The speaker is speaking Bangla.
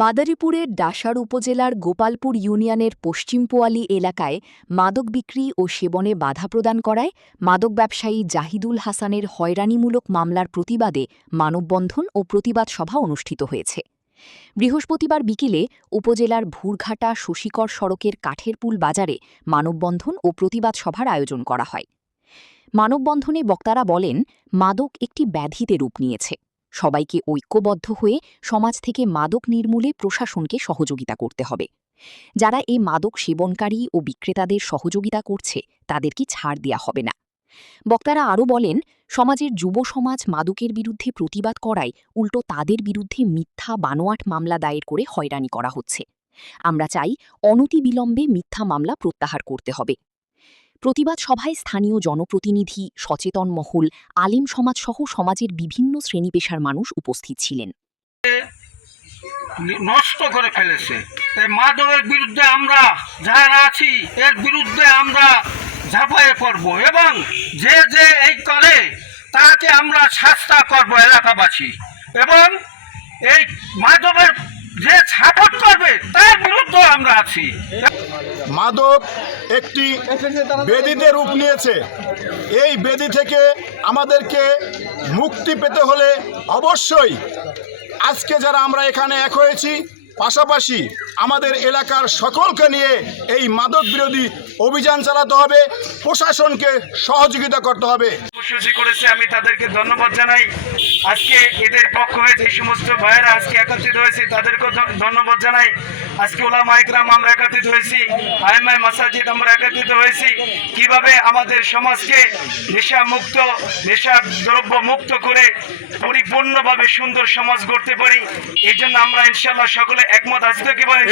মাদারীপুরের ডাসার উপজেলার গোপালপুর ইউনিয়নের পশ্চিম পোয়ালী এলাকায় মাদক বিক্রি ও সেবনে বাধা প্রদান করায় মাদক ব্যবসায়ী জাহিদুল হাসানের হয়রানিমূলক মামলার প্রতিবাদে মানববন্ধন ও প্রতিবাদ সভা অনুষ্ঠিত হয়েছে। বৃহস্পতিবার বিকেলে উপজেলার ভুরঘাটা শশীকর সড়কের কাঠেরপুল বাজারে মানববন্ধন ও প্রতিবাদ সভার আয়োজন করা হয়। মানববন্ধনে বক্তারা বলেন, মাদক একটি ব্যাধিতে রূপ নিয়েছে। সবাইকে ঐক্যবদ্ধ হয়ে সমাজ থেকে মাদক নির্মূলে প্রশাসনকে সহযোগিতা করতে হবে। যারা এই মাদক সেবনকারী ও বিক্রেতাদের সহযোগিতা করছে তাদেরকে ছাড় দেয়া হবে না। বক্তারা আরও বলেন, সমাজের যুব সমাজ মাদকের বিরুদ্ধে প্রতিবাদ করায় উল্টো তাদের বিরুদ্ধে মিথ্যা বানোয়াট মামলা দায়ের করে হয়রানি করা হচ্ছে। আমরা চাই অনতিবিলম্বে মিথ্যা মামলা প্রত্যাহার করতে হবে। প্রতিবাদ সভায় স্থানীয় জনপ্রতিনিধি, সচেতন মহল, আলিম সমাজসহ সমাজের বিভিন্ন শ্রেণী পেশার মানুষ উপস্থিত ছিলেন। নষ্ট করে ফেলেছে। তাই মাদকের বিরুদ্ধে আমরা যারা আছি এর বিরুদ্ধে আমরা ঝাঁপায়ে পড়ব এবং যে যে এই করে তাকে আমরা শাস্তি করব এলাকাবাসী, এবং এই মাদকের যে সাপোর্ট করবে তার বিরুদ্ধে আমরা আছি। মাদক একটি ব্যাধিতে রূপ নিয়েছে। এই ব্যাধি থেকে আমাদেরকে মুক্তি পেতে হলে অবশ্যই আজকে যারা আমরা এখানে এক হয়েছি, পাশাপাশি আমাদের এলাকার সকলকে নিয়ে এই মাদক বিরোধী অভিযান চালাতে হবে, প্রশাসনকে সহযোগিতা করতে হবে। কর্মসূচি করেছে, আমি তাদেরকে ধন্যবাদ জানাই। আজকে এদের পক্ষ হয়ে যে সমস্ত ভাইয়েরা আজকে একত্রিত হয়েছে তাদেরকেও ধন্যবাদ জানাই। আজকে ওলামা ইকরাম আমরা একত্রিত হয়েছি, আইমায়ে মাসাজিদ আমরা একত্রিত হয়েছি, কিভাবে আমাদের সমাজকে নেশা মুক্ত, নেশা দ্রব্য মুক্ত করে পরিপূর্ণভাবে সুন্দর সমাজ গড়তে পারি। এই জন্য আমরা ইনশাআল্লাহ সকলে একমত আছি তো কি বলেন?